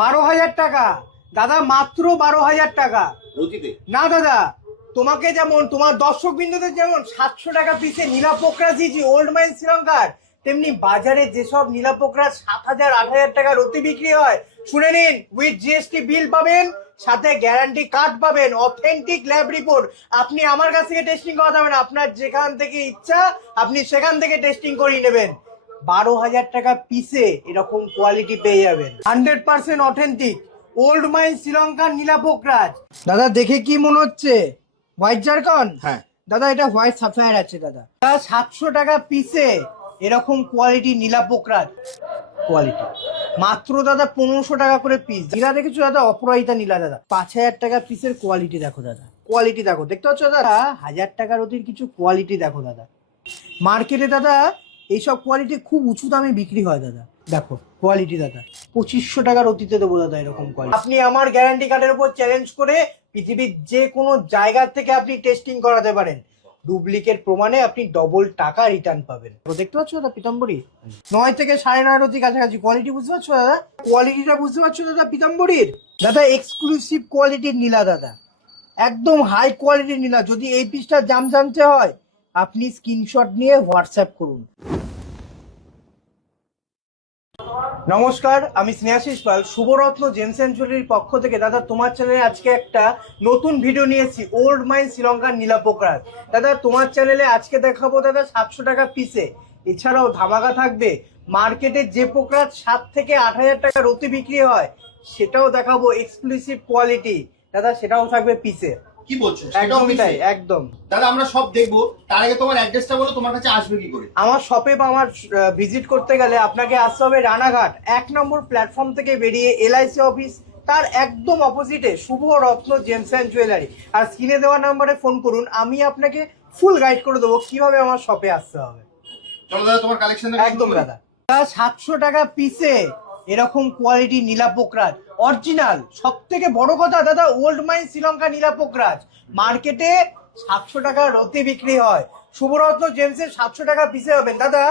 বারো হাজার টাকা। দাদা মাত্র বারো হাজার টাকা না দাদা তোমাকে যেমন তোমার দর্শক বিন্দুদের যেমন সাতশো টাকা পিসে নীলা পোকরা দিয়েছি ওল্ড মাইন শ্রীলঙ্কার তেমনি বাজারে যেসব নীলা পোকরা সাত হাজার আট হাজার টাকা রতি বিক্রি হয় শুনে নিন উইথ জিএসটি বিল পাবেন সাথে গ্যারান্টি কার্ড পাবেন অথেন্টিক ল্যাব রিপোর্ট আপনি আমার কাছ থেকে টেস্টিং করাতে হবে না আপনার যেখান থেকে ইচ্ছা আপনি সেখান থেকে টেস্টিং করিয়ে নেবেন। বারো হাজার টাকা পিসে এরকম কোয়ালিটি পেয়ে যাবেন। Hundred percent authentic old mine শ্রীলঙ্কার নীলা পোকরাজ দাদা দেখে কি মনে হচ্ছে? হোয়াইট জারকন হ্যাঁ। দাদা এটা হোয়াইট সাফায়ার আছে দাদা। দাদা সাতশো টাকা পিসে এরকম কোয়ালিটি নীলা পোকরাজ কোয়ালিটি মাত্র দাদা পনেরোশো টাকা করে পিস নীলা দেখেছ দাদা? অপরাহিতা নীলা দাদা। পাঁচ হাজার টাকা পিসের কোয়ালিটি দেখো দাদা। কোয়ালিটি দেখো। দেখতে পাচ্ছ দাদা? হাজার টাকার অতির কিছু কোয়ালিটি দেখো দাদা। মার্কেটে দাদা এইসব কোয়ালিটি খুব উঁচু দামে বিক্রি হয় দাদা। দেখো কোয়ালিটি দাদা। পঁচিশশো টাকার অতীতে দেবো দাদা এরকম কোয়ালিটি আপনি আমার গ্যারান্টি কার্ডের উপর চ্যালেঞ্জ করে পৃথিবীর যে কোনো জায়গা থেকে আপনি টেস্টিং করাতে পারেন। ডুপ্লিকেট প্রমাণে আপনি ডবল টাকা রিটার্ন পাবেন। দেখতে পাচ্ছ দাদা পিতাম্বরী? নয় থেকে সাড়ে নয় অতি কাছাকাছি। কোয়ালিটি বুঝতে পারছ দাদা? কোয়ালিটিটা বুঝতে পারছ দাদা পিতাম্বরীর? দাদা এক্সক্লুসিভ কোয়ালিটির নীলা দাদা। একদম হাই কোয়ালিটির নীলা। যদি এই পিসটা জাম জানতে হয় আপনি স্ক্রিনশট নিয়ে হোয়াটসঅ্যাপ করুন। নমস্কার, আমি স্নেহাশিস পাল, শুভরত্ন জেমস অ্যান্ড জুয়েলারির পক্ষ থেকে। দাদা, তোমার চ্যানেলে আজকে একটা নতুন ভিডিও নিয়েছি ওল্ড মাইন শ্রীলঙ্কার নীলা পোকরাজ। দাদা, তোমার চ্যানেলে আজকে দেখাবো দাদা সাতশো টাকা পিসে এছাড়াও ধামাকা থাকবে, মার্কেটে যে পোকরাজ সাত থেকে আট হাজার টাকা রতি বিক্রি হয়, সেটাও দেখাবো এক্সক্লুসিভ কোয়ালিটি দাদা, সেটাও থাকবে পিসে কি বলছো? একদমই তাই একদম। দাদা আমরা সব দেখব তার আগে তোমার অ্যাড্রেসটা বলো তোমার কাছে আসবে কি করে? আমার শপে বা আমার ভিজিট করতে গেলে আপনাকে আসতে হবে রানাঘাট। এক নম্বর প্ল্যাটফর্ম থেকে বেরিয়ে এলআইসি অফিস তার একদম অপোজিটে Shubh Ratna gems and jewellery আর স্ক্রিনে দেওয়া নাম্বারে ফোন করুন আমি আপনাকে ফুল গাইড করে দেবো কীভাবে আমার শপে আসতে হবে। চলো দাদা তোমার কালেকশন একদম দাদা। সাতশো টাকা পিসে এরকম কোয়ালিটি নীলা পোকরাজ। অরিজিনাল সব থেকে বড় কথা দাদা ওল্ড মাইন শ্রীলঙ্কা নীলা পোকরাজ মার্কেটে সাতশো টাকা রতি বিক্রি হয়। শুভরত্ন জেমসের সাতশো টাকা পিসে হবেন দাদা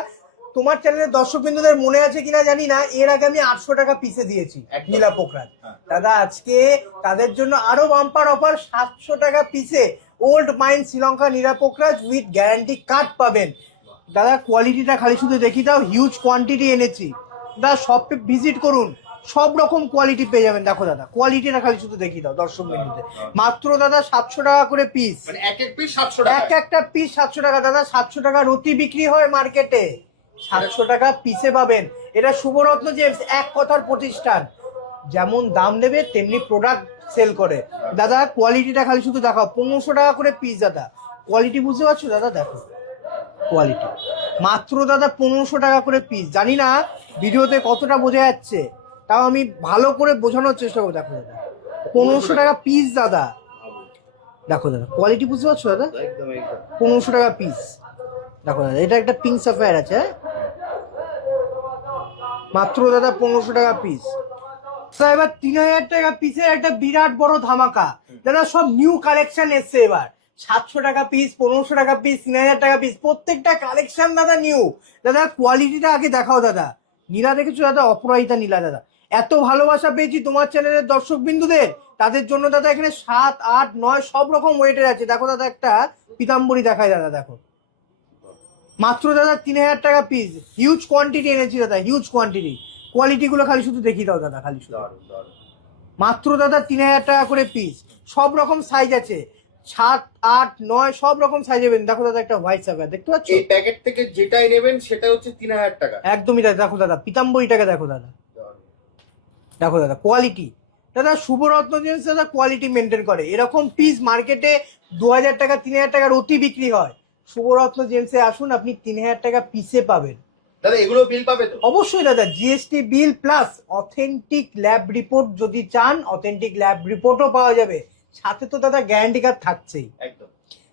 তোমার চ্যানেলের দর্শক বিন্দুদের মনে আছে কিনা জানি না এর আগে আমি আটশো টাকা পিসে দিয়েছি একদম। নীলা পোকরাজ হ্যাঁ। দাদা আজকে তাদের জন্য আরও বাম্পার অফার সাতশো টাকা পিসে ওল্ড মাইন শ্রীলঙ্কা নীলা পোকরাজ উইথ গ্যারান্টি কার্ড পাবেন। দাদা কোয়ালিটিটা খালি শুধু দেখি দাও হিউজ কোয়ান্টিটি এনেছি। দাদা শপে ভিজিট করুন। সব রকম কোয়ালিটি পেয়ে যাবেন। দেখো দাদা কোয়ালিটিটা খালি শুধু দেখি দাও দর্শক বিন্দুতে। মাত্র দাদা সাতশো টাকা করে পিস মানে এক এক পিস সাতশো এক টাকা এক একটা পিস সাতশো টাকা। দাদা সাতশো টাকা রুটি বিক্রি হয় মার্কেটে। সাতশো টাকা পিসে পাবেন। এটা শুভরত্ন জেমস এক কথার প্রতিষ্ঠান। যেমন দাম নেবে তেমনি প্রোডাক্ট সেল করে। দাদা কোয়ালিটিটা খালি শুধু দেখাও। পনেরোশো টাকা করে পিস দাদা। কোয়ালিটি বুঝতে পারছ দাদা? দেখো কোয়ালিটি মাত্র দাদা পনেরোশো টাকা করে পিস জানি না ভিডিওতে কতটা বোঝা যাচ্ছে। তাও আমি ভালো করে বোঝানোর চেষ্টা করব দেখো দাদা। পনেরোশো টাকা পিস দাদা। দেখো দাদা কোয়ালিটি বুঝতে পারছ দাদা? পনেরোশো টাকা পিস দেখো দাদা এটা একটা পিঙ্ক সাফায়ার আছে হ্যাঁ? মাত্র দাদা পনেরোশো টাকা পিস দাদা এবার তিন হাজার টাকা পিসের একটা বিরাট বড় ধামাকা। দাদা সব নিউ কালেকশন এসছে এবার। সাতশো টাকা পিস পনেরোশো টাকা পিস তিন হাজার টাকা পিস প্রত্যেকটা কালেকশন দাদা নিউ দাদা কোয়ালিটিটা আগে দেখাও দাদা। নীলা দেখেছ দাদা? অপরাহিতা নীলা দাদা। এত ভালোবাসা পেয়েছি তোমার চ্যানেলের দর্শক বিন্দুদের। তাদের জন্য দাদা এখানে সাত আট নয় সব রকম ওয়েটের আছে। দেখো দাদা একটা পিতাম্বরী দেখায় দাদা দেখো। মাত্র দাদা তিন হাজার টাকা পিস হিউজ কোয়ান্টিটি এনেছি দাদা হিউজ কোয়ান্টিটি কোয়ালিটিগুলো খালি শুধু দেখিয়ে দাও দাদা খালি শুধু। মাত্র দাদা তিন হাজার টাকা করে পিস সব রকম সাইজ আছে। সাত আট নয় সব রকম সাইজ পাবেন দেখো দাদা একটা হোয়াইট সাফার দেখতে পাচ্ছ? এই প্যাকেট থেকে যেটাই নেবেন সেটা হচ্ছে তিন হাজার টাকা। একদমই দাদা দেখো দাদা পিতাম্বরীটাকে দেখো দাদা। দেখো দাদা কোয়ালিটি দাদা শুভরত্ন জিনিস দাদা কোয়ালিটি মেনটেন করে। এরকম পিস মার্কেটে দু হাজার টাকা তিন হাজার টাকার অতি বিক্রি হয়। শুভরত্ন জেন্সে আসুন আপনি তিন হাজার টাকা পিসে পাবেন। দাদা এগুলো বিল পাবে তো? অবশ্যই দাদা GST bill plus authentic lab report যদি চান অথেন্টিক ল্যাব রিপোর্টও পাওয়া যাবে। সাথে তো দাদা গ্যারান্টি কার্ড থাকছেই। একদম।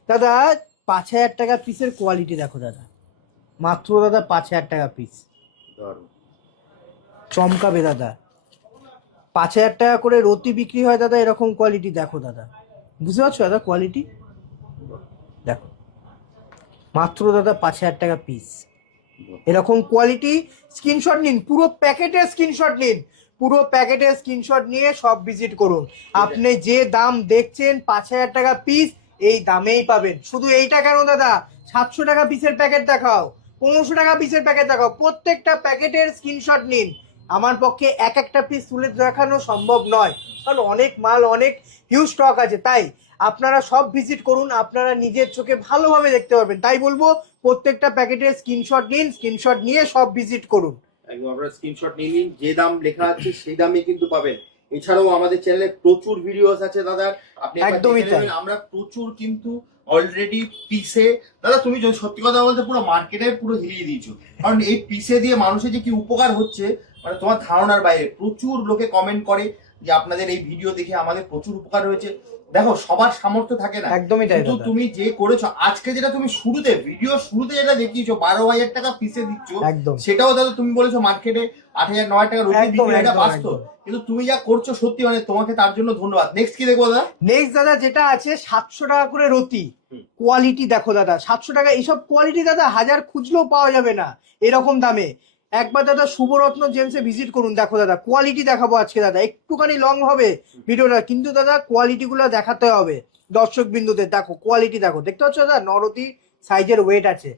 দাদা পাঁচ হাজার টাকা পিসের কোয়ালিটি দেখো দাদা। মাত্র দাদা পাঁচ হাজার টাকা পিস চমকাবে দাদা। পাঁচ হাজার টাকা করে রতি বিক্রি হয় দাদা, এরকম কোয়ালিটি দেখো দাদা। বুঝতে পারছ দাদা কোয়ালিটি দেখো। মাত্র দাদা পাঁচ হাজার টাকা পিস এরকম কোয়ালিটি স্ক্রিনশট নিন, পুরো প্যাকেটের স্ক্রিনশট নিন। পুরো প্যাকেটের স্ক্রিনশট নিয়ে সব ভিজিট করুন। আপনি যে দাম দেখছেন পাঁচ হাজার টাকা পিস এই দামেই পাবেন। শুধু এইটা কেন দাদা? সাতশো টাকা পিসের প্যাকেট দেখাও, পনেরোশো টাকা পিসের প্যাকেট দেখাও। প্রত্যেকটা প্যাকেটের স্ক্রিনশট নিন। আমার পক্ষে এক একটা পিস তুলে দেখানো সম্ভব নয়। কারণ অনেক মাল অনেক হিউজ স্টক আছে। তাই আপনারা সব ভিজিট করুন আপনারা নিজের চোখে ভালোভাবে দেখতে পারবেন। তাই বলব প্রত্যেকটা প্যাকেটের স্ক্রিনশট নিন স্ক্রিনশট নিয়ে সব ভিজিট করুন। একদম আপনারা স্ক্রিনশট নিয়ে নিন। যে দাম লেখা আছে সেই দামে কিন্তু পাবেন। এছাড়াও আমাদের চ্যানেলে প্রচুর ভিডিওস আছে দাদা। আপনি একদমই। আমরা প্রচুর কিন্তু অলরেডি পিসে দাদা তুমি সত্যি কথা বলতে পুরো মার্কেটে পুরো হিলিয়ে দিয়েছ। কারণ এই পিসে দিয়ে মানুষের যে কি উপকার হচ্ছে মানে তোমার ধারণার বাইরে প্রচুর লোকে কমেন্ট করে যে আপনাদের এই ভিডিও দেখে আমাদের প্রচুর উপকার হয়েছে। দেখো সবার সামর্থ্য থাকে না। একদমই তাই কিন্তু তুমি যে করেছ আজকে যেটা তুমি শুরুতে ভিডিও শুরুতে যেটা দেখিয়েছো বারো হাজার টাকা পিসে দিচ্ছ সেটাও দাদা তুমি বলেছ মার্কেটে আট হাজার নয় টাকা রুপি একদম, এটা বাস্তব কিন্তু তুমি যা করছ সত্যি মানে তোমাকে তার জন্য ধন্যবাদ। নেক্সট কি দেখব দাদা? নেক্সট দাদা যেটা আছে সাতশো টাকা করে রতি। কোয়ালিটি দেখো দাদা। সাতশো টাকা এইসব কোয়ালিটি দাদা হাজার খুঁজলেও পাওয়া যাবে না। এরকম দামে। একবার দাদা শুভরত্ন জেমসে ভিজিট করুন। দেখো দাদা কোয়ালিটি দেখাবো আজকে দাদা। একটুখানি লং হবে ভিডিওটা, কিন্তু দাদা কোয়ালিটি গুলো দেখাতে হবে দর্শক বিন্দুতে দেখো কোয়ালিটি দেখো। দেখতে পাচ্ছ দাদা, নরতি সাইজের ওয়েট আছে।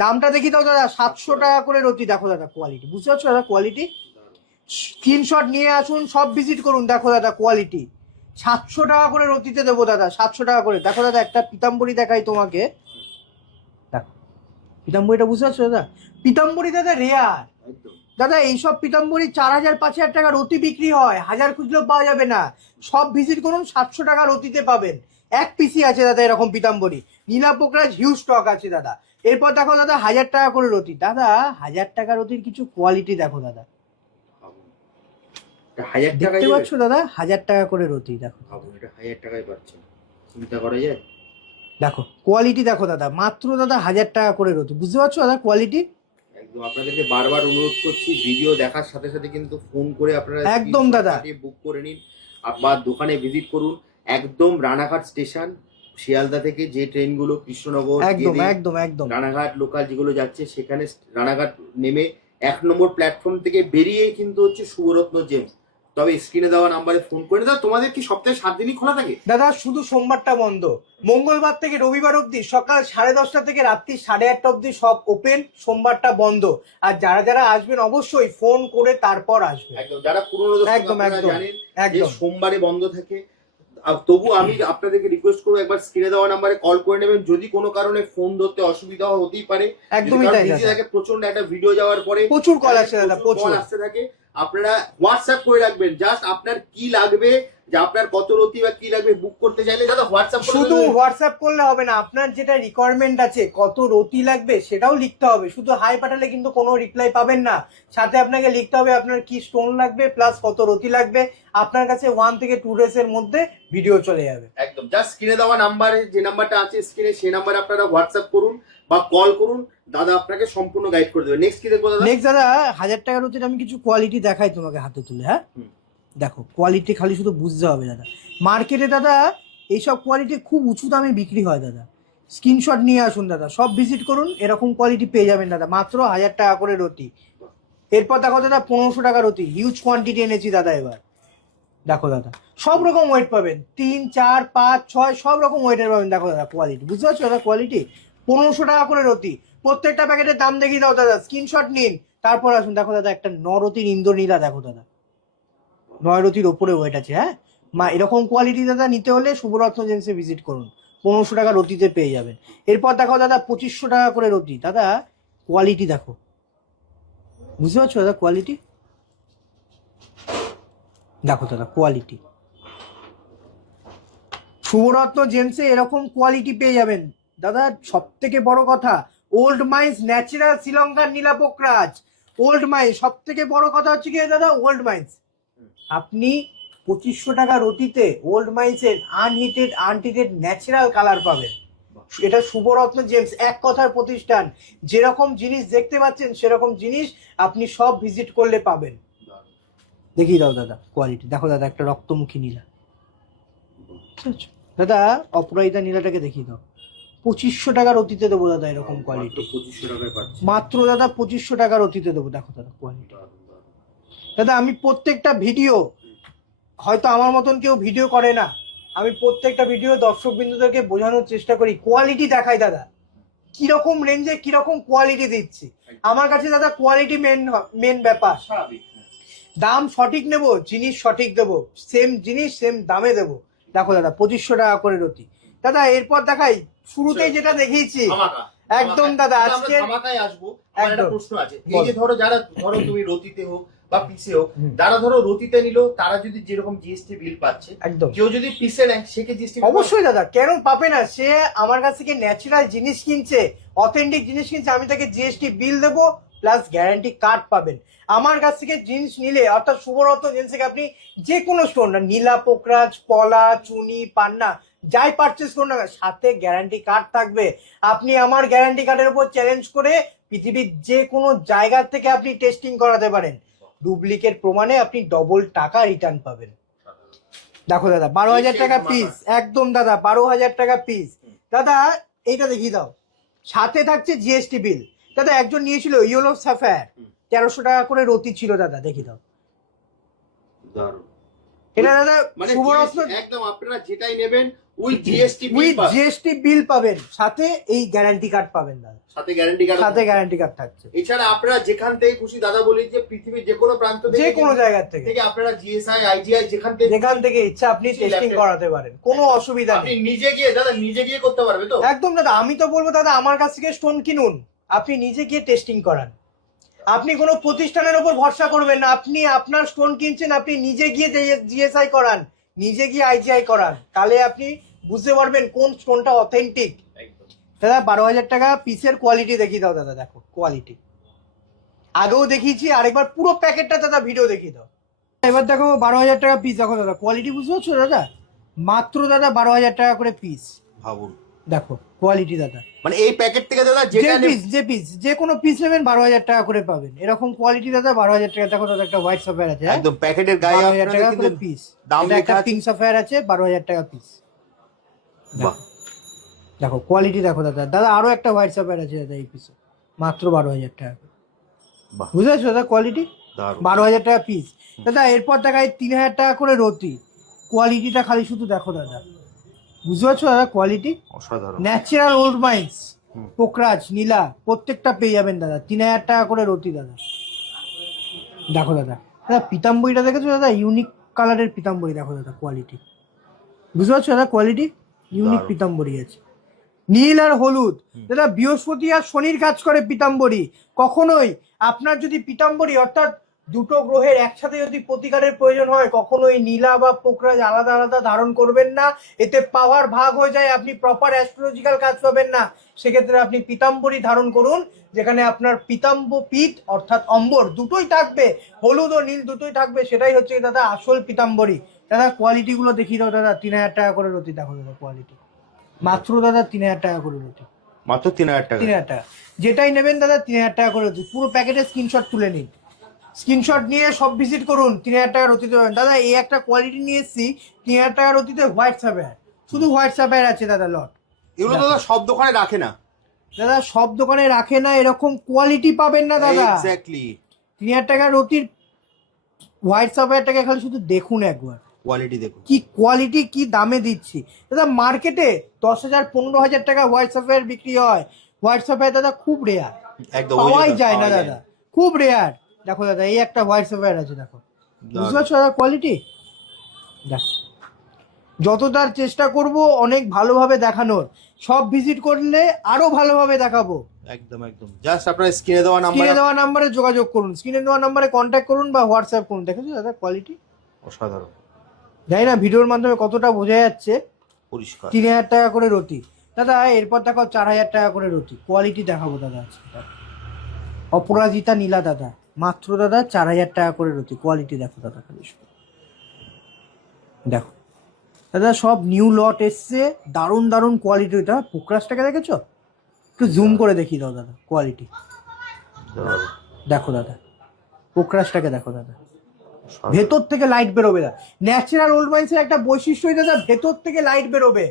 দামটা দেখি দাও দাদা, সাতশো টাকা করে রতি। দেখো দাদা কোয়ালিটি বুঝতে পারছ দাদা কোয়ালিটি স্ক্রিনশট নিয়ে আসুন, সব ভিজিট করুন। দেখো দাদা কোয়ালিটি সাতশো টাকা করে রতিতে দেবো দাদা, সাতশো টাকা করে। দেখো দাদা, একটা পিতাম্বরি দেখাই তোমাকে। দেখো, পিতাম্বরিটা বুঝতে পারছ দাদা? পিতাম্বরি দাদা রেয়ার দাদা এইসব পিতাম্বরি চার হাজার পাঁচ হাজার টাকার অতি বিক্রি হয় হাজার খুচরো পাওয়া যাবে না। সব ভিজিট করুন সাতশো টাকার অতিতে পাবেন। এক পিসি আছে দাদা এরকম পিতাম্বরি। নীলা পোকরাজ হিউজ স্টক আছে দাদা। এরপর দেখো দাদা হাজার টাকা করে রতি। দাদা হাজার টাকা রতির কিছু কোয়ালিটি দেখো দাদা। হাজার দেখতে পাচ্ছ দাদা? হাজার টাকা করে রতি দেখো। এটা হাজার টাকায় পাচ্ছেন চিন্তা করা যায়? দেখো কোয়ালিটি দেখো দাদা। মাত্র দাদা হাজার টাকা করে রতি। বুঝতে পারছ দাদা কোয়ালিটি একদম আপনাদেরকে বারবার অনুরোধ করছি ভিডিও দেখার সাথে সাথে কিন্তু ফোন করে আপনারা একদম দাদা। বুক করে নিন বা দোকানে ভিজিট করুন। একদম রানাঘাট স্টেশন শিয়ালদা থেকে যে ট্রেনগুলো কৃষ্ণনগর একদম একদম একদম। রানাঘাট লোকাল যেগুলো যাচ্ছে সেখানে রানাঘাট নেমে এক নম্বর প্ল্যাটফর্ম থেকে বেরিয়ে কিন্তু হচ্ছে সুবরত্ন জেমস তবে স্ক্রিনে দেওয়া নাম্বারে ফোন করে দাও তোমাদের কি সপ্তাহে সাত দিনই খোলা থাকে? দাদা শুধু সোমবারটা বন্ধ। মঙ্গলবার থেকে রবিবার অবধি সকাল সাড়ে দশটা থেকে রাত্রি সাড়ে আটটা অবধি সব ওপেন সোমবারটা বন্ধ। আর যারা যারা আসবেন অবশ্যই ফোন করে তারপর আসবেন। একদম যারা পুরনো একদম, একদম, জানেন সোমবারে বন্ধ থাকে। তবু আমি আপনাদেরকে রিকোয়েস্ট করব একবার স্ক্রিনে দেওয়া নাম্বারে কল করে নেবেন। যদি কোনো কারণে ফোন ধরতে অসুবিধা হতেই পারে একদমই তাই থাকে প্রচণ্ড একটা ভিডিও যাওয়ার পরে প্রচুর কল প্রচুর প্রচুর। আসতে থাকে আপনারা হোয়াটসঅ্যাপ করে রাখবেন। জাস্ট আপনার কি লাগবে যে আপনার কত রতি বা কি লাগবে বুক করতে চাইলে দাদা হোয়াটসঅ্যাপ শুধু হোয়াটসঅ্যাপ করলে হবে না আপনার যেটা রিকোয়ারমেন্ট আছে কত রতি লাগবে সেটাও লিখতে হবে। শুধু হাই পাঠালে কিন্তু কোনো রিপ্লাই পাবেন না। সাথে আপনাকে লিখতে হবে আপনার কি স্টোন লাগবে প্লাস কত রতি লাগবে। আপনার কাছে ওয়ান থেকে টু ডেজ এর মধ্যে ভিডিও চলে যাবে। একদম। জাস্ট স্ক্রিনে দেওয়া নাম্বারে যে নাম্বারটা আছে স্ক্রিনে সেই নাম্বারে আপনারা হোয়াটসঅ্যাপ করুন বা কল করুন। দাদা আপনাকে সম্পূর্ণ গাইড করে দেবে। নেক্সট কি দেখব দাদা? নেক্সট দাদা হাজার টাকার রতির আমি কিছু কোয়ালিটি দেখাই তোমাকে হাতে তুলে হ্যাঁ? দেখো কোয়ালিটি খালি শুধু বুঝতে হবে দাদা। মার্কেটে দাদা এইসব কোয়ালিটি খুব উঁচু দামে বিক্রি হয় দাদা। স্ক্রিনশট নিয়ে আসুন দাদা সব ভিজিট করুন এরকম কোয়ালিটি পেয়ে যাবেন দাদা। মাত্র হাজার টাকা করে রতি। এরপর দেখো দাদা পনেরোশো টাকা রতি। হিউজ কোয়ান্টিটি এনেছি দাদা এবার। দেখো দাদা সব রকম ওয়েট পাবেন। তিন চার পাঁচ ছয় সব রকম ওয়েটের পাবেন। দেখো দাদা কোয়ালিটি বুঝতে পারছ দাদা কোয়ালিটি পনেরোশো টাকা করে রতি। প্রত্যেকটা প্যাকেটের দাম দেখিয়ে দাও দাদা স্ক্রিনশট নিন। তারপর আসুন, দেখো দাদা, একটা নরতির ইন্দ্রনীলা দেখো দাদা। নয়রতির ওপরে ওয়েট আছে হ্যাঁ? মা, এরকম কোয়ালিটি দাদা নিতে হলে শুভরত্ন জেন্সে ভিজিট করুন। পনেরোশো টাকা রতিতে পেয়ে যাবেন। এরপর দেখো দাদা, পঁচিশশো টাকা করে রতি। দাদা কোয়ালিটি দেখো। বুঝতে পারছ দাদা কোয়ালিটি দেখো দাদা কোয়ালিটি শুভরত্ন জেন্সে এরকম কোয়ালিটি পেয়ে যাবেন। দাদা সব থেকে বড় কথা ওল্ড মাইন্স ন্যাচারাল শ্রীলঙ্কার নীলাপোকরাজ ওল্ড মাইন্স সব থেকে বড় কথা হচ্ছে কি দাদা? ওল্ড মাইন্স আপনি পঁচিশশো টাকা রতিতে ওল্ড মাইন্সের আনহিটেড আনটিটেড ন্যাচারাল কালার পাবেন। এটা শুভরত্ন জেমস এক কথার প্রতিষ্ঠান। যেরকম জিনিস দেখতে পাচ্ছেন, সেরকম জিনিস আপনি সব ভিজিট করলে পাবেন। দেখিয়ে দাও দাদা কোয়ালিটি দেখো দাদা, একটা রক্তমুখী নীলা। দাদা, অপরাজিতা নীলাটাকে দেখিয়ে দাও। পঁচিশশো টাকার অতীতে দেবো দাদা এরকম কোয়ালিটি পঁচিশশো টাকায় পাচ্ছি মাত্র দাদা পঁচিশশো টাকার অতীতে দেবো দেখো দাদা কোয়ালিটি দাদা আমি প্রত্যেকটা ভিডিও হয়তো আমার মতন কেউ ভিডিও করে না আমি প্রত্যেকটা ভিডিও দর্শক বিন্দুদেরকে বোঝানোর চেষ্টা করি কোয়ালিটি দেখাই দাদা। কীরকম রেঞ্জে কীরকম কোয়ালিটি দিচ্ছি। আমার কাছে দাদা কোয়ালিটি মেন মেন ব্যাপার। দাম সঠিক নেব জিনিস সঠিক দেবো সেম জিনিস সেম দামে দেবো। দেখো দাদা পঁচিশশো টাকা করে রতি। দাদা এরপর দেখাই শুরুতেই যেটা দেখিয়েছি। একদম দাদা, আজকে- ধামাকায় আসব। আমার একটা প্রশ্ন আছে। এই যে ধরো যারা ধরো তুমি রতিতে হোক বা পিসে হোক যারা ধরো রতিতে নিল তারা যদি যেরকম জিএসটি বিল পাচ্ছে একদম। কেউ যদি পিসে নেয় সে কি জিএসটি অবশ্যই দাদা কেন পাবে না? সে আমার কাছ থেকে ন্যাচারাল জিনিস কিনছে অথেন্টিক জিনিস কিনছে আমি তাকে জিএসটি বিল দেবো প্লাস গ্যারান্টি কার্ড পাবেন। আমার কাছ থেকে জিনিস নিলে অর্থাৎ শুভরত্ন জিনিস থেকে আপনি যে কোনো স্টোর না নীলা পোকরাজ পলা চুনি পান্না যাই পারচেস করুন না সাথে গ্যারান্টি কার্ড থাকবে। আপনি আমার গ্যারান্টি কার্ডের উপর চ্যালেঞ্জ করে পৃথিবীর যে কোনো জায়গা থেকে আপনি টেস্টিং করাতে পারেন। ডুপ্লিকেট প্রমাণে আপনি ডবল টাকা রিটার্ন পাবেন। দেখো দাদা বারো হাজার টাকা পিস একদম দাদা বারো হাজার টাকা পিস দাদা এইটা দেখিয়ে দাও। সাথে থাকছে জিএসটি বিল দাদা একজন নিয়েছিল ইয়েলো সাফায়ার তেরোশো টাকা করে রতি ছিল দাদা দেখি দাও। এটা দাদা মানে শুভরত্ন একদম আপনারা যেটাই নেবেন with GST with GST bill পাবেন সাথে এই গ্যারান্টি কার্ড পাবেন দাদা। সাথে গ্যারান্টি কার্ড সাথে গ্যারান্টি কার্ড থাকছে। এছাড়া আপনারা যেখান থেকে খুশি দাদা বলি যে পৃথিবীর যে কোনো প্রান্ত থেকে যে কোনো থেকে। থেকে আপনারা জিএসআই আইজিআই যেখান থেকে যেখান থেকে ইচ্ছা আপনি টেস্টিং করাতে পারেন কোনো অসুবিধা আপনি নিজে গিয়ে দাদা নিজে গিয়ে করতে পারবে তো? একদম দাদা আমি তো বলব দাদা আমার কাছ থেকে স্টোন কিনুন আপনি নিজে গিয়ে টেস্টিং করান। আপনি কোনো প্রতিষ্ঠানের ওপর ভরসা করবেন না। আপনি আপনার স্টোন কিনছেন, আপনি নিজে গিয়ে জিএসআই করান, নিজে গিয়ে আইজিআই করান। তাহলে আপনি বুঝতে পারবেন কোন স্টোনটা অথেন্টিক দাদা, বারো হাজার টাকা পিসের কোয়ালিটি দেখিয়ে দাও দাদা, দেখো কোয়ালিটি আগেও দেখিয়েছি, আরেকবার পুরো প্যাকেটটা দাদা ভিডিও দেখিয়ে দাও। এবার দেখো, বারো হাজার টাকা পিস দেখো দাদা কোয়ালিটি বুঝতে পারছ দাদা? মাত্র দাদা বারো হাজার টাকা করে পিস ভাবুন। দেখো কোয়ালিটি দাদা। মানে এই প্যাকেট থেকে দাদা যে পিস যে পিস যে কোনো পিস নেবেন বারো হাজার টাকা করে পাবেন। এরকম কোয়ালিটি দাদা বারো হাজার টাকা। দেখো দাদা একটা হোয়াইট সাফায়ার আছে হ্যাঁ? একদম প্যাকেটের গায়ে হাজার টাকা করে কিন্তু পিস দাম একটা। পিঙ্ক সাফায়ার আছে বারো হাজার টাকা পিস বাহ। দেখো কোয়ালিটি দেখো দাদা। দাদা আরও একটা হোয়াইট সাফায়ার আছে দাদা এই পিসে মাত্র বারো হাজার টাকা বুঝতে পারছ দাদা কোয়ালিটি বারো হাজার টাকা পিস দাদা এরপর দেখায় তিন হাজার টাকা করে রতি। কোয়ালিটিটা খালি শুধু দেখো দাদা। বুঝতে পারছ দাদা? কোয়ালিটি অসাধারণ। Natural old mines. পোকরাজ নীলা প্রত্যেকটা পেয়ে যাবেন দাদা। তিন হাজার টাকা করে রতি দাদা। দেখো দাদা দাদা পিতাম্বরীটা দেখেছ দাদা? ইউনিক কালারের পিতাম্বরী দেখো দাদা কোয়ালিটি বুঝতে পারছ দাদা? Quality unique. পিতাম্বরী আছে। নীল আর হলুদ। দাদা বৃহস্পতি আর শনির কাজ করে পিতাম্বরী। কখনোই আপনার যদি পিতাম্বরী অর্থাৎ দুটো গ্রহের একসাথে যদি প্রতিকারের প্রয়োজন হয় কখনোই নীলা বা পোকরাজ আলাদা আলাদা ধারণ করবেন না। এতে পাওয়ার ভাগ হয়ে যায় আপনি প্রপার অ্যাস্ট্রোলজিক্যাল কাজ পাবেন না। সেক্ষেত্রে আপনি পিতাম্বরী ধারণ করুন যেখানে আপনার পিতাম্ব পিত অর্থাৎ অম্বর দুটোই থাকবে হলুদ ও নীল দুটোই থাকবে সেটাই হচ্ছে দাদা আসল পিতাম্বরী। দাদা কোয়ালিটি গুলো দেখিয়ে দাও দাদা তিন হাজার টাকা করে রতি দেখো দাদা কোয়ালিটি মাত্র দাদা তিন হাজার টাকা করে রতি। মাত্র তিন হাজার টাকা তিন হাজার টাকা। যেটাই নেবেন দাদা তিন হাজার টাকা করে রতি। পুরো প্যাকেটের স্ক্রিনশট তুলে নিন। স্ক্রিনশট নিয়ে সব ভিজিট করুন তিন হাজার টাকার রতিতে পাবেন দাদা এই একটা কোয়ালিটি নিয়ে এসেছি তিন হাজার টাকা রতিতে হোয়াটসঅ্যাপে শুধু হোয়াটসঅ্যাপে আছে দাদা লট এগুলো দাদা সব দোকানে রাখে না। দাদা সব দোকানে রাখে না এরকম কোয়ালিটি পাবেন না দাদা। এক্স্যাক্টলি তিন হাজার টাকার রতির হোয়াটসঅ্যাপের টাকা খালি শুধু দেখুন একবার। কোয়ালিটি দেখুন। কি কোয়ালিটি কি দামে দিচ্ছি। দাদা মার্কেটে দশ হাজার পনেরো হাজার টাকা হোয়াটসঅ্যাপের বিক্রি হয়। হোয়াটসঅ্যাপে দাদা খুব রেয়ার একদম পাওয়াই যায় না দাদা। খুব রেয়ার দেখো দাদা এই একটা হোয়াইট হোয়াটসঅ্যাপের আছে দেখো। বুঝতে পারছ দাদা কোয়ালিটি দেখো যত তার চেষ্টা করব অনেক ভালোভাবে দেখানোর সব ভিজিট করলে আরও ভালোভাবে দেখাবো। একদম একদম। জাস্ট আপনার স্ক্রিনে দেওয়া নাম্বার স্ক্রিনে দেওয়া নাম্বারে যোগাযোগ করুন। স্ক্রিনে দেওয়া নাম্বারে কন্ট্যাক্ট করুন বা হোয়াটসঅ্যাপ করুন। দেখেছ দাদা কোয়ালিটি অসাধারণ। জানি না ভিডিওর মাধ্যমে কতটা বোঝা যাচ্ছে। পরিষ্কার। তিন হাজার টাকা করে রুটি। দাদা এরপর দেখো চার হাজার টাকা করে রুটি। কোয়ালিটি দেখাবো দাদা অপরাজিতা নীলা দাদা। মাত্র দাদা চার হাজার টাকা করে রুটি। কোয়ালিটি দেখো দাদা দেখো। দাদা সব নিউ লট এসছে, দারুণ দারুণ কোয়ালিটি ওইটা পোকরাসটাকে দেখেছ? একটু জুম করে দেখি দাও দাদা কোয়ালিটি দেখো দাদা পোকরাসটাকে দেখো দাদা। ভেতর থেকে লাইট বেরোবে না ন্যাচারাল ওল্ড মাইন্সের একটা বৈশিষ্ট্যই দাদা, ভেতর থেকে লাইট বেরোবে।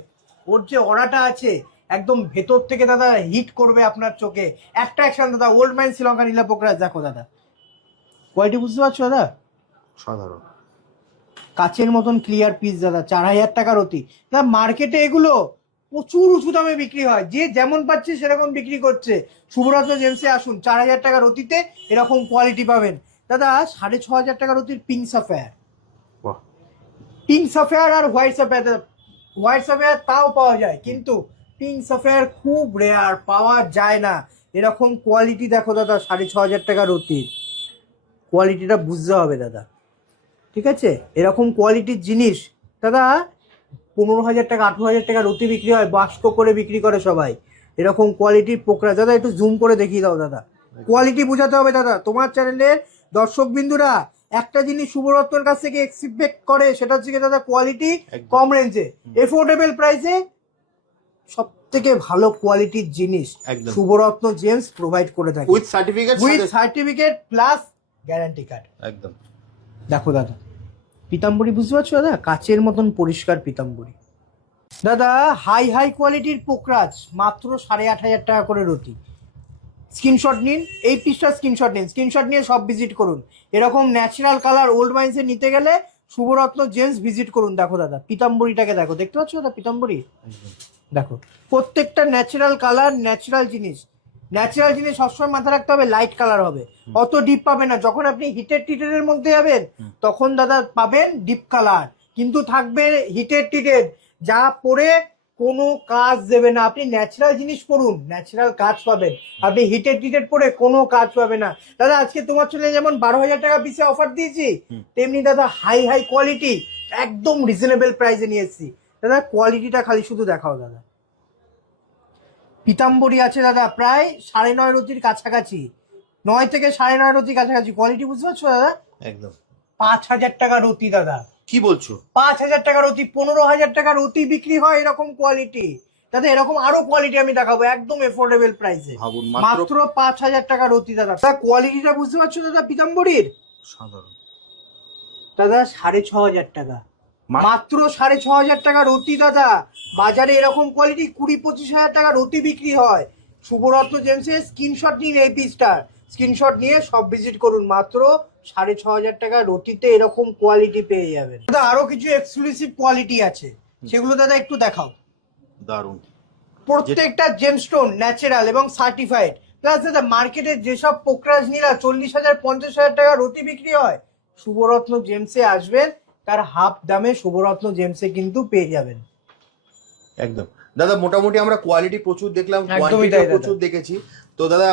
ওর যে অরাটা আছে, একদম ভেতর থেকে দাদা হিট করবে আপনার চোখে। একটা অ্যাট্রাকশন দাদা ওল্ড মাইন শ্রীলঙ্কা নীলা পোকরাজ, দেখো দাদা। কোয়ালিটি বুঝতে পারছ দাদা? সাধারণ। কাচের মতন ক্লিয়ার পিস দাদা চার হাজার টাকার অতি দাদা মার্কেটে এগুলো প্রচুর উঁচু দামে বিক্রি হয়। যে যেমন পাচ্ছে সেরকম বিক্রি করছে। শুভরত্ন জেমসে আসুন চার হাজার টাকার অতিতে এরকম কোয়ালিটি পাবেন। দাদা সাড়ে ছ হাজার টাকার অতির পিঙ্ক সাফেয়ার পিঙ্ক সাফেয়ার আর হোয়াইট সাফেয়ার হোয়াইট সাফেয়ার তাও পাওয়া যায় কিন্তু পিঙ্ক সাফেয়ার খুব রেয়ার পাওয়া যায় না। এরকম কোয়ালিটি দেখো দাদা সাড়ে ছ হাজার টাকার অতির কোয়ালিটিটা বুঝতে হবে দাদা। ঠিক আছে? এরকম কোয়ালিটির জিনিস দাদা পনেরো হাজার টাকা আঠেরো হাজার টাকার অতি বিক্রি হয় বাস্ক করে বিক্রি করে সবাই। এরকম কোয়ালিটির পোকরা দাদা একটু জুম করে দেখিয়ে দাও দাদা। কোয়ালিটি বোঝাতে হবে দাদা। তোমার চ্যানেলের দর্শক বিন্দুরা একটা জিনিস শুভরত্নর কাছ থেকে এক্সপেক্ট করে সেটা হচ্ছে দাদা কোয়ালিটি কম রেঞ্জে এফোর্ডেবল প্রাইসে সব থেকে ভালো কোয়ালিটির জিনিস শুভরত্ন জেমস প্রোভাইড করে থাকে। With certificate with certificate plus guarantee card. একদম। দেখো দাদা পিতাম্বরী বুঝতে পারছ দাদা? কাচের মতন পরিষ্কার পিতাম্বরী। দাদা হাই হাই কোয়ালিটির পোকরাজ মাত্র সাড়ে আট হাজার টাকা করে রতি স্ক্রিনশট নিন এই পিসটা স্ক্রিনশট নিন। স্ক্রিনশট নিয়ে সব ভিজিট করুন। এরকম ন্যাচারাল কালার ওল্ড মাইন্সে নিতে গেলে শুভরত্ন জেন্স ভিজিট করুন। দেখো দাদা পিতাম্বরীটাকে দেখো। দেখতে পাচ্ছ দাদা পিতাম্বরী? দেখো প্রত্যেকটা ন্যাচারাল কালার ন্যাচারাল জিনিস। ন্যাচারাল জিনিস সবসময় মাথায় রাখতে হবে লাইট কালার হবে। অত ডিপ পাবে না। যখন আপনি হিটেড টিটেডের মধ্যে যাবেন তখন দাদা পাবেন ডিপ কালার কিন্তু থাকবে হিটেড টিটেড যা পরে কোনো কাজ দেবে না। আপনি ন্যাচারাল জিনিস পড়ুন ন্যাচারাল কাজ পাবেন। আপনি হিটেড টিটেড পরে কোনো কাজ পাবে না। দাদা আজকে তোমার চলে যেমন বারো হাজার টাকা পিসে অফার দিয়েছি তেমনি দাদা হাই হাই কোয়ালিটি একদম রিজনেবল প্রাইসে নিয়ে এসেছি। দাদা কোয়ালিটিটা খালি শুধু দেখাও দাদা। পিতাম্বরী আছে দাদা প্রায় সাড়ে নয় রতির কাছাকাছি। নয় থেকে সাড়ে নয় রতির কাছাকাছি। কোয়ালিটি বুঝতে পারছ দাদা? একদম। পাঁচ হাজার টাকা রতি দাদা। কি বলছো? পাঁচ হাজার টাকার রতি পনেরো হাজার টাকার অতি বিক্রি হয় এরকম কোয়ালিটি দাদা এরকম আরও কোয়ালিটি আমি দেখাবো একদম এফোর্ডেবল প্রাইসে মাত্র পাঁচ হাজার টাকার অতি দাদা। দাদা কোয়ালিটিটা বুঝতে পারছ দাদা পিতাম্বরীর? সাধারণ। দাদা সাড়ে ছ হাজার টাকা। মাত্র সাড়ে ছ হাজার টাকার অতি দাদা। বাজারে এরকম কোয়ালিটি কুড়ি পঁচিশ হাজার টাকার অতি বিক্রি হয়। শুভরত্ন জেমসের স্ক্রিনশট নিন এই পিসটার স্ক্রিনশট নিয়ে সব ভিজিট করুন। মাত্র সাড়ে ছ হাজার টাকার রতিতে এরকম কোয়ালিটি পেয়ে যাবেন। দাদা আরও কিছু এক্সক্লুসিভ কোয়ালিটি আছে। সেগুলো দাদা একটু দেখাও। দারুণ। প্রত্যেকটা জেমস্টোন ন্যাচারাল এবং সার্টিফাইড প্লাস দাদা মার্কেটে যেসব পোকরাজ নীলা চল্লিশ হাজার পঞ্চাশ হাজার টাকা রতি বিক্রি হয় শুভরত্ন জেমসে আসবেন। তার হাফ দামে শুভরত্ন জেমসে কিন্তু পেয়ে যাবেন। একদম। দাদা মোটামুটি আমরা কোয়ালিটি প্রচুর দেখলাম কোয়ান্টিটি প্রচুর দেখেছি। তো দাদা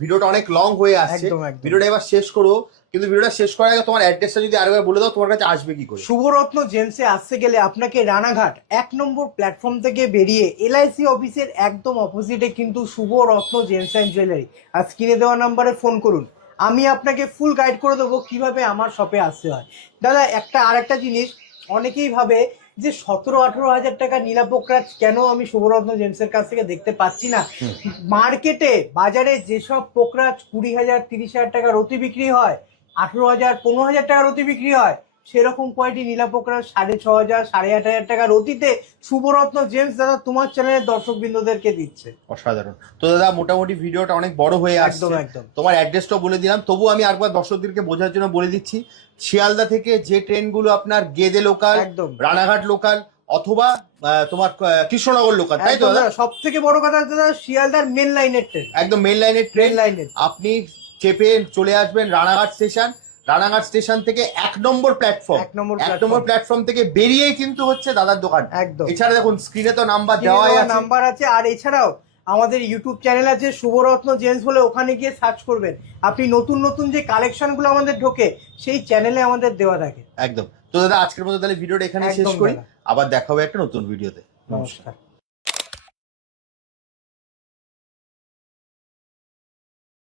ভিডিওটা অনেক লং হয়ে আসছে। ভিডিওটা এবার শেষ করব। কিন্তু ভিডিওটা শেষ করার আগে তোমার অ্যাড্রেসটা যদি আরেকবার বলে দাও তোমার কাছে আসবে কি করে? শুভরত্ন জেমসে আসতে গেলে আপনাকে রানাঘাট এক নম্বর প্ল্যাটফর্ম থেকে বেরিয়ে এলআইসি অফিসের একদম অপোজিটে কিন্তু শুভরত্ন জেমস অ্যান্ড জুয়েলারি আর স্ক্রিনে দেওয়া নাম্বারে ফোন করুন। আমি আপনাকে ফুল গাইড করে দেবো কীভাবে আমার শপে আসতে হয়। দাদা একটা আর একটা জিনিস অনেকেই ভাবে যে সতেরো আঠেরো হাজার টাকা নীলাপোকরাজ কেন আমি শুভরত্ন জেমসের কাছ থেকে দেখতে পাচ্ছি না? মার্কেটে বাজারে যেসব পোকরাজ কুড়ি হাজার তিরিশ হাজার টাকার অতি বিক্রি হয় আঠেরো হাজার পনেরো হাজার টাকার অতি বিক্রি হয় সেরকম কোয়ালিটি নীলাপোকরা সাড়ে ছ হাজার সাড়ে আট হাজার টাকার অতীতে শুভরত্ন জেমস দাদা তোমার চ্যানেলের দর্শক বিন্দুদেরকে দিচ্ছে। অসাধারণ। তো দাদা মোটামুটি ভিডিওটা অনেক বড় হয়ে আসছে। একদম। একদম তোমার অ্যাড্রেসটাও বলে দিলাম। তবু আমি আরেকবার দর্শকদেরকে বোঝার জন্য বলে দিচ্ছি শিয়ালদা থেকে যে ট্রেনগুলো আপনার গেদে লোকাল একদম। রানাঘাট লোকাল অথবা তোমার কৃষ্ণনগর লোকাল তাই তো দাদা? সব থেকে বড় কথা দাদা শিয়ালদার মেন লাইনের ট্রেন একদম মেন লাইনের ট্রেন ট্রেন লাইনের আপনি চেপে চলে আসবেন রানাঘাট স্টেশন রানাঘাট স্টেশন থেকে এক নম্বর প্ল্যাটফর্ম এক নম্বর এক নম্বর প্ল্যাটফর্ম থেকে বেরিয়েই কিন্তু হচ্ছে দাদার দোকান। একদম। এছাড়া দেখুন স্ক্রিনে তো নাম্বার দেওয়া আছে। নাম্বার আছে আর এছাড়াও আমাদের ইউটিউব চ্যানেল আছে শুভরত্ন জেন্টস বলে ওখানে গিয়ে সার্চ করবেন। আপনি নতুন নতুন যে কালেকশনগুলো আমাদের ঢোকে সেই চ্যানেলে আমাদের দেওয়া থাকে। একদম। তো দাদা আজকের মতো তাহলে ভিডিওটা এখানে শেষ করি। আবার দেখা হবে একটা নতুন ভিডিওতে। নমস্কার।